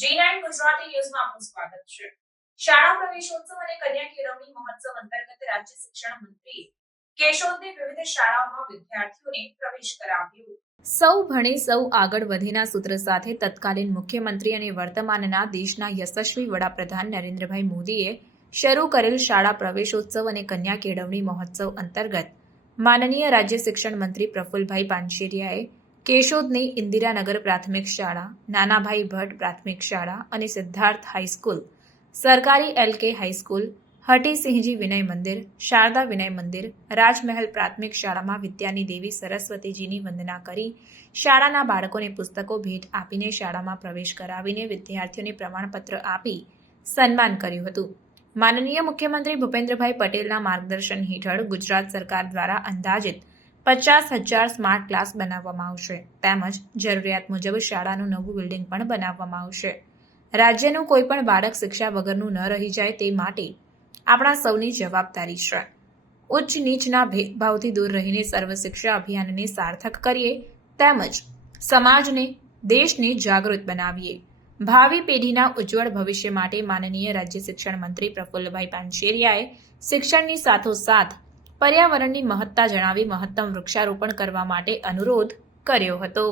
G9 Gujarati ન્યૂઝમાં આપનું સ્વાગત છે। શાળા પ્રવેશોત્સવ અને કન્યા કેળવણી મહોત્સવ અંતર્ગત રાજ્ય શિક્ષણ મંત્રીએ કેશોદની વિવિધ શાળાઓમાં વિદ્યાર્થીઓને પ્રવેશ કરાવ્યો। સૌ ભણે સૌ આગળ વધેના સૂત્ર સાથે તત્કાલીન મુખ્યમંત્રી અને વર્તમાનના દેશના યશસ્વી વડાપ્રધાન નરેન્દ્રભાઈ મોદીએ શરૂ કરેલ શાળા પ્રવેશોત્સવ અને કન્યા કેળવણી મહોત્સવ અંતર્ગત માનનીય રાજ્ય શિક્ષણ મંત્રી પ્રફુલભાઈ પાનશેરિયાએ કેશોદની ઇન્દિરાનગર પ્રાથમિક શાળા, નાનાભાઈ ભટ્ટ પ્રાથમિક શાળા અને સિદ્ધાર્થ હાઈસ્કૂલ, સરકારી LK હાઈસ્કૂલ, હટીસિંહજી વિનય મંદિર, શારદા વિનય મંદિર, રાજમહેલ પ્રાથમિક શાળામાં વિદ્યાની દેવી સરસ્વતીજીની વંદના કરી શાળાના બાળકોને પુસ્તકો ભેટ આપીને શાળામાં પ્રવેશ કરાવીને વિદ્યાર્થીઓને પ્રમાણપત્ર આપી સન્માન કર્યું હતું। માનનીય મુખ્યમંત્રી ભૂપેન્દ્રભાઈ પટેલના માર્ગદર્શન હેઠળ ગુજરાત સરકાર દ્વારા અંદાજિત 50,000 સ્માર્ટ ક્લાસ બનાવવામાં આવશે તેમજ જરૂરિયાત મુજબ શાળાનું નવું બિલ્ડિંગ પણ બનાવવામાં આવશે। રાજ્યનું કોઈ પણ બાળક શિક્ષા વગરનું ન રહી જાય તે માટે આપણા સૌની જવાબદારી છે। ઉચ્ચ નીચના ભેદભાવથી દૂર રહીને સર્વ શિક્ષા અભિયાનને સાર્થક કરીએ તેમજ સમાજને દેશને જાગૃત બનાવીએ। ભાવિ પેઢીના ઉજ્જવળ ભવિષ્ય માટે માનનીય રાજ્ય શિક્ષણ મંત્રી પ્રફુલ્લભાઈ પાનશેરિયાએ શિક્ષણની સાથોસાથ પર્યાવરણની મહત્તા જણાવી મહત્તમ વૃક્ષારોપણ કરવા માટે અનુરોધ કર્યો હતો।